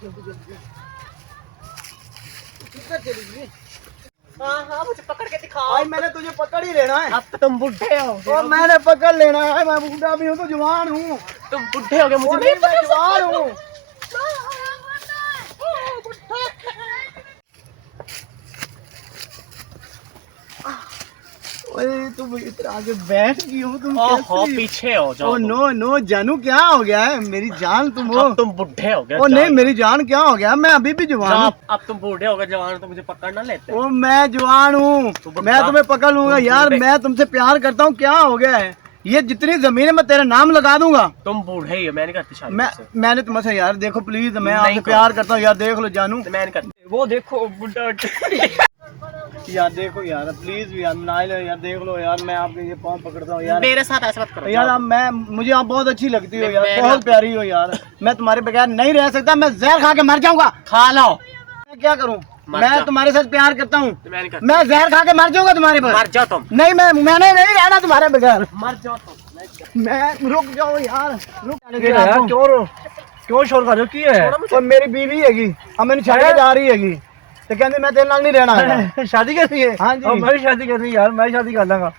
हाँ मुझे पकड़ के दिखाओ। आज मैंने तुझे पकड़ ही लेना है। अब तुम बुढ़े हो। और मैंने पकड़ लेना है। मैं बूढ़ा भी हूँ तो जवान हूँ। तुम बुढ़े हो गए, मुझे नहीं, मैं जवान हूँ। तुम इतना आगे बैठ गई हो तुम कैसे? पीछे हो जाओ। ओ नो नो जानू क्या हो गया है मेरी जान तुम हो। अब तुम बुढ़े हो गए। ओ नहीं मेरी जान क्या हो गया? मैं अभी भी जवान हूँ। अब तुम बूढ़े हो गए, जवान तो मुझे पकड़ ना लेते। ओ मैं जवान हूँ, मैं तुम्हें पकड़ लूंगा यार। मैं तुमसे प्यार करता हूँ। क्या हो गया है? ये जितनी जमीन है मैं तेरा नाम लगा दूंगा। तुम बूढ़े ही हो, मैं नहीं करती शादी। मैंने तुमसे यार देखो प्लीज, मैं आपसे प्यार करता हूँ यार। देख लो जानू, मैं नहीं करती। वो देखो बुढ़ा यार देखो यार प्लीज यार मना लो यार। देख लो यार मैं आपके ये पाँव पकड़ता हूँ यार। मेरे साथ ऐसा मत करो यार आप मुझे आप बहुत अच्छी लगती हो यार, बहुत प्यारी हो यार। मैं तुम्हारे बगैर नहीं रह सकता। मैं जहर खा के मर जाऊंगा। खा लो। मैं क्या करूँ? मैं तुम्हारे साथ प्यार करता हूँ। मैं जहर खा के मर जाऊंगा तुम्हारे पास। मर जाओ तुम। नहीं मैंने नहीं रहना तुम्हारे बगैर। मर जाओ तुम। मैं रुक जाओ यार, क्यों शोर कर रहे हो? की है? और मेरी बीवी हैगी, अब मैंने छड़ के जा रही हैगी तो कहते मैं तेरे नाल नहीं रहना है। शादी करनी है? हाँ जी। मैं भी शादी करनी यार, मैं शादी कर लूंगा।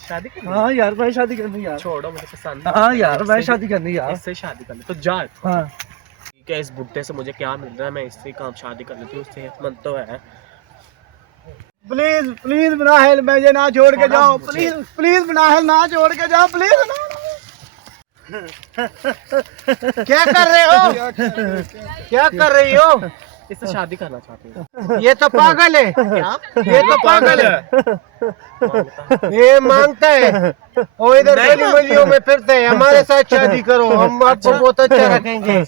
शादी करनी? हाँ यार मैं शादी करनी यार। छोड़ो, मुझे पसंद। हाँ यार मैं शादी करनी यार। इससे शादी कर ले तो जा। हाँ ठीक है, इस बुढ़े से मुझे क्या मिल रहा है? मैं इससे काम शादी कर लेती हूँ, उससे मन तो है। प्लीज प्लीज बनाहिल मुझे ना छोड़ के जाओ। प्लीज प्लीज बनाहिल ना छोड़ के जाओ प्लीज। क्या कर रहे हो? क्या कर रही हो? इससे शादी करना चाहती हूँ। ये तो पागल है। क्या? ये तो पागल है। ये मांगता है और इधर गली गलियों में फिरते है। हमारे साथ शादी करो, हम आपको बहुत अच्छा रखेंगे।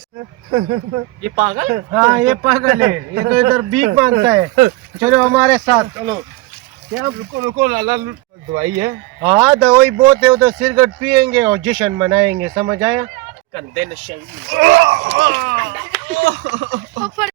ये पागल? हाँ ये पागल है। ये तो इधर भीख मांगता है। चलो हमारे साथ। चलो। क्या? रुको रुको लाला, दवाई है। हाँ दवाई बहुत है। उधर सिगरेट पियेंगे और जश्न मनाएंगे, समझ आया? गंदे नशे।